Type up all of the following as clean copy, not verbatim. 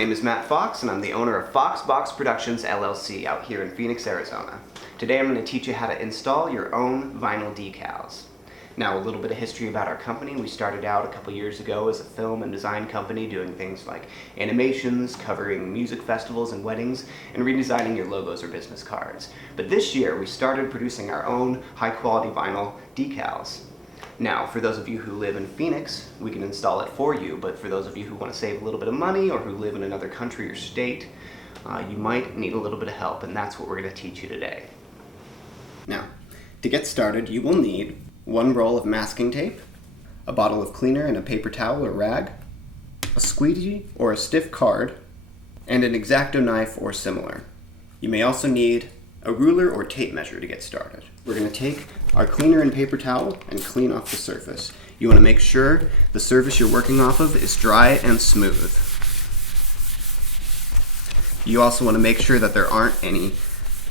name is Matt Fox, and I'm the owner of FoxBox Productions LLC out here in Phoenix, Arizona. Today I'm going to teach you how to install your own vinyl decals. Now, a little bit of history about our company. We started out a couple years ago as a film and design company doing things like animations, covering music festivals and weddings, and redesigning your logos or business cards. But this year we started producing our own high-quality vinyl decals. Now, for those of you who live in Phoenix, we can install it for you, but for those of you who want to save a little bit of money or who live in another country or state, you might need a little bit of help, and that's what we're going to teach you today. Now, to get started, you will need one roll of masking tape, a bottle of cleaner and a paper towel or rag, a squeegee or a stiff card, and an X-Acto knife or similar. You may also need a ruler or tape measure to get started. We're going to take our cleaner and paper towel and clean off the surface. You want to make sure the surface you're working off of is dry and smooth. You also want to make sure that there aren't any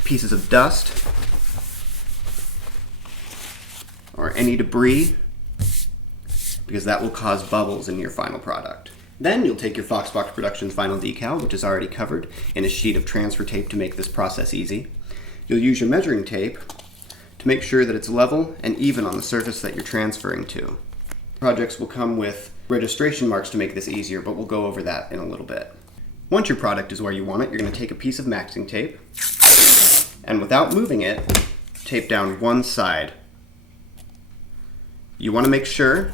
pieces of dust or any debris, because that will cause bubbles in your final product. Then you'll take your FoxBox Productions vinyl decal, which is already covered in a sheet of transfer tape to make this process easy. You'll use your measuring tape to make sure that it's level and even on the surface that you're transferring to. Projects will come with registration marks to make this easier, but we'll go over that in a little bit. Once your product is where you want it, you're going to take a piece of masking tape and, without moving it, tape down one side. You want to make sure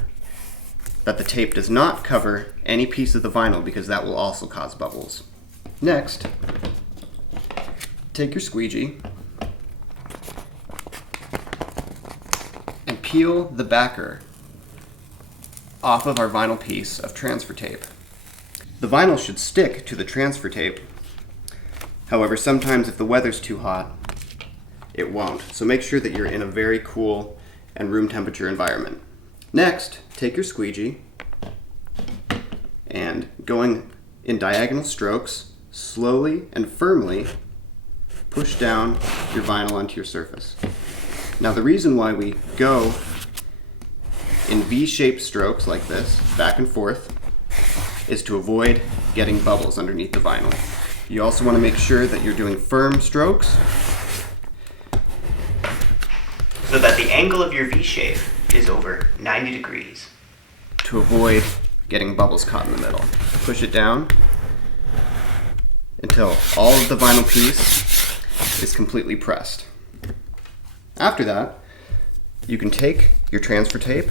that the tape does not cover any piece of the vinyl, because that will also cause bubbles. Next, take your squeegee and peel the backer off of our vinyl piece of transfer tape. The vinyl should stick to the transfer tape. However, sometimes if the weather's too hot, it won't. So make sure that you're in a very cool and room temperature environment. Next, take your squeegee and, going in diagonal strokes, slowly and firmly push down your vinyl onto your surface. Now, the reason why we go in V-shaped strokes like this, back and forth, is to avoid getting bubbles underneath the vinyl. You also want to make sure that you're doing firm strokes so that the angle of your V-shape is over 90 degrees to avoid getting bubbles caught in the middle. Push it down until all of the vinyl piece is completely pressed. After that, you can take your transfer tape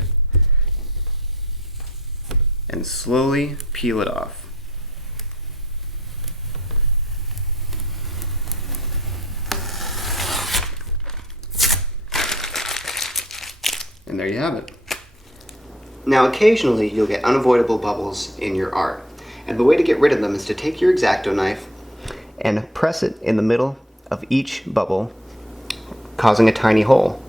and slowly peel it off. And there you have it. Now, occasionally you'll get unavoidable bubbles in your art, and the way to get rid of them is to take your X-Acto knife and press it in the middle of each bubble, causing a tiny hole.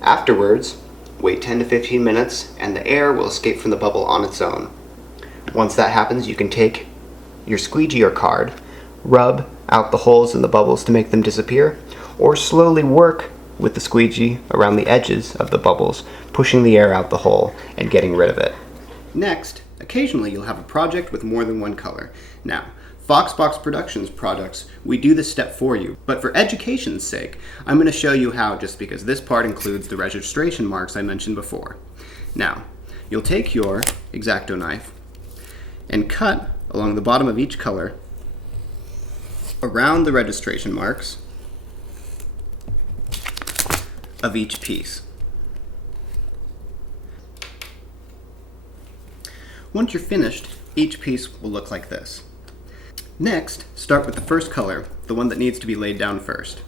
Afterwards, wait 10 to 15 minutes and the air will escape from the bubble on its own. Once that happens, you can take your squeegee or card, rub out the holes in the bubbles to make them disappear, or slowly work with the squeegee around the edges of the bubbles, pushing the air out the hole and getting rid of it. Next, occasionally you'll have a project with more than one color. Now, FoxBox Productions products, we do this step for you, but for education's sake, I'm going to show you how, just because this part includes the registration marks I mentioned before. Now, you'll take your X-Acto knife and cut along the bottom of each color around the registration marks of each piece. Once you're finished, each piece will look like this. Next, start with the first color, the one that needs to be laid down first.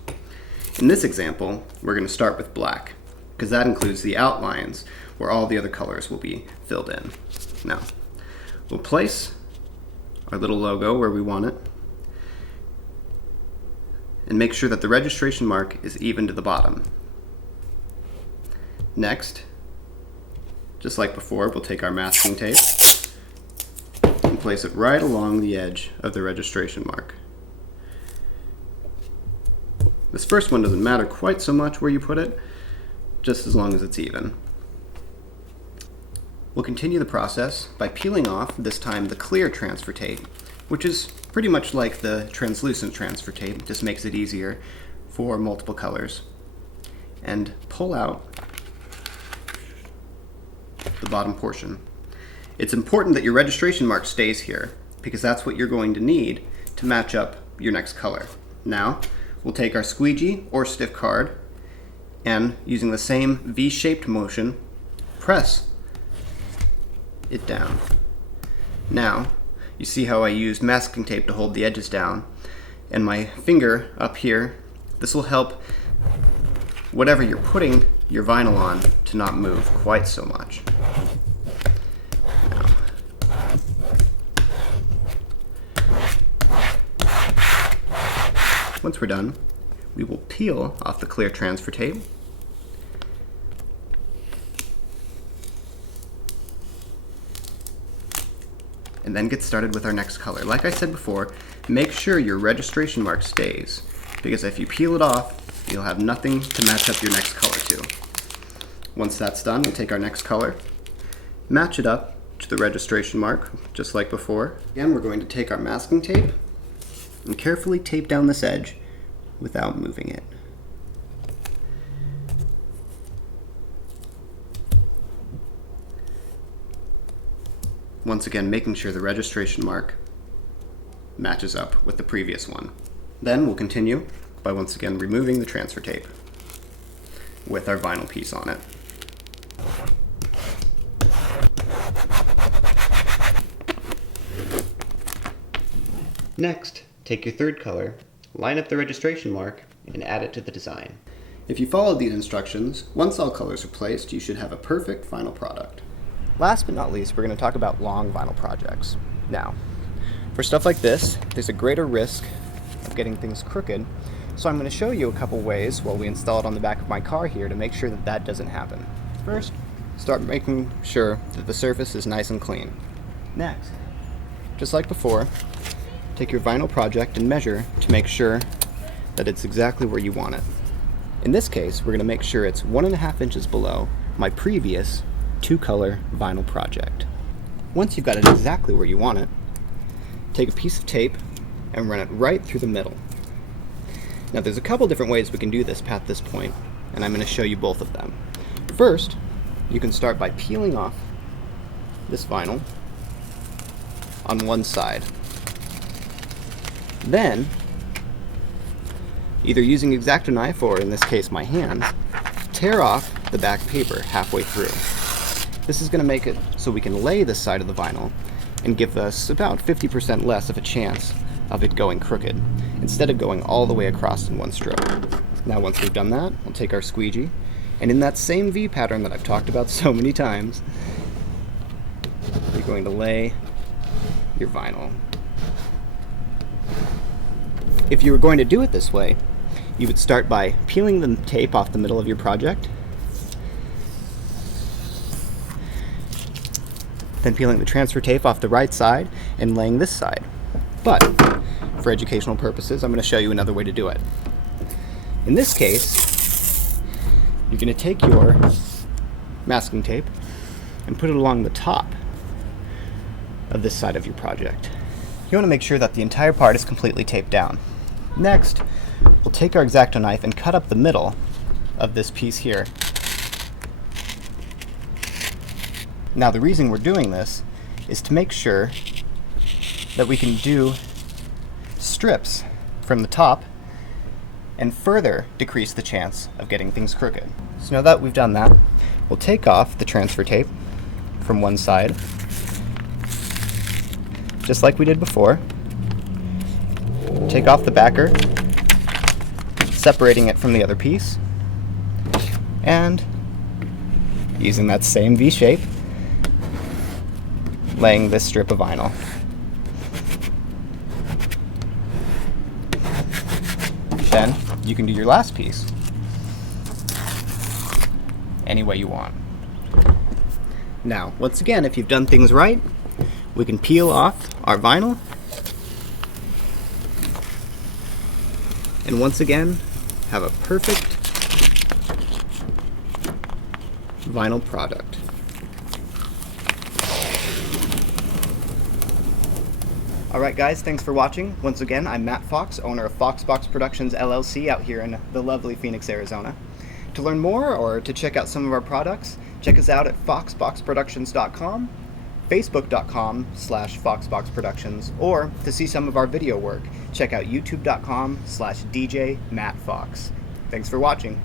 In this example, we're going to start with black, because that includes the outlines where all the other colors will be filled in. Now, we'll place our little logo where we want it, and make sure that the registration mark is even to the bottom. Next, just like before, we'll take our masking tape and place it right along the edge of the registration mark. This first one doesn't matter quite so much where you put it, just as long as it's even. We'll continue the process by peeling off, this time, the clear transfer tape which is pretty much like the translucent transfer tape, just makes it easier for multiple colors. And pull out the bottom portion. It's important that your registration mark stays here, because that's what you're going to need to match up your next color. Now, we'll take our squeegee or stiff card, and using the same V-shaped motion, press it down. Now, you see how I used masking tape to hold the edges down, and my finger up here. This will help whatever you're putting your vinyl on to not move quite so much. Once we're done, we will peel off the clear transfer tape. And then get started with our next color. Like I said before, make sure your registration mark stays, because if you peel it off, you'll have nothing to match up your next color to. Once that's done, we'll take our next color, match it up to the registration mark, just like before. Again, we're going to take our masking tape and carefully tape down this edge without moving it. Once again, making sure the registration mark matches up with the previous one. Then we'll continue by once again removing the transfer tape with our vinyl piece on it. Next, take your third color, line up the registration mark, and add it to the design. If you follow these instructions, once all colors are placed, you should have a perfect final product. Last but not least, we're going to talk about long vinyl projects. Now, for stuff like this, there's a greater risk of getting things crooked, so I'm going to show you a couple ways while we install it on the back of my car here to make sure that that doesn't happen. First, start making sure that the surface is nice and clean. Next, just like before, take your vinyl project and measure to make sure that it's exactly where you want it. In this case, we're going to make sure it's 1.5 inches below my previous 2-color vinyl project. Once you've got it exactly where you want it, take a piece of tape and run it right through the middle. Now there's a couple different ways we can do this past this point, and I'm going to show you both of them. First, you can start by peeling off this vinyl on one side. Then, either using an X-Acto knife or in this case my hand, tear off the back paper halfway through. This is going to make it so we can lay this side of the vinyl and give us about 50% less of a chance of it going crooked, instead of going all the way across in one stroke. Now once we've done that, we'll take our squeegee, and in that same V pattern that I've talked about so many times, you're going to lay your vinyl. If you were going to do it this way, you would start by peeling the tape off the middle of your project, then peeling the transfer tape off the right side and laying this side. But for educational purposes, I'm going to show you another way to do it. In this case, you're going to take your masking tape and put it along the top of this side of your project. You want to make sure that the entire part is completely taped down. Next, we'll take our X-Acto knife and cut up the middle of this piece here. Now the reason we're doing this is to make sure that we can do strips from the top and further decrease the chance of getting things crooked. So now that we've done that, we'll take off the transfer tape from one side, just like we did before. Take off the backer, separating it from the other piece, and using that same V shape, laying this strip of vinyl. Then you can do your last piece any way you want. Now, once again, if you've done things right, we can peel off our vinyl, and once again have a perfect vinyl product. Alright guys, thanks for watching. Once again, I'm Matt Fox, owner of FoxBox Productions LLC out here in the lovely Phoenix, Arizona. To learn more or to check out some of our products, check us out at foxboxproductions.com, facebook.com/foxboxproductions, or to see some of our video work, check out youtube.com/DJ Matt Fox. Thanks for watching.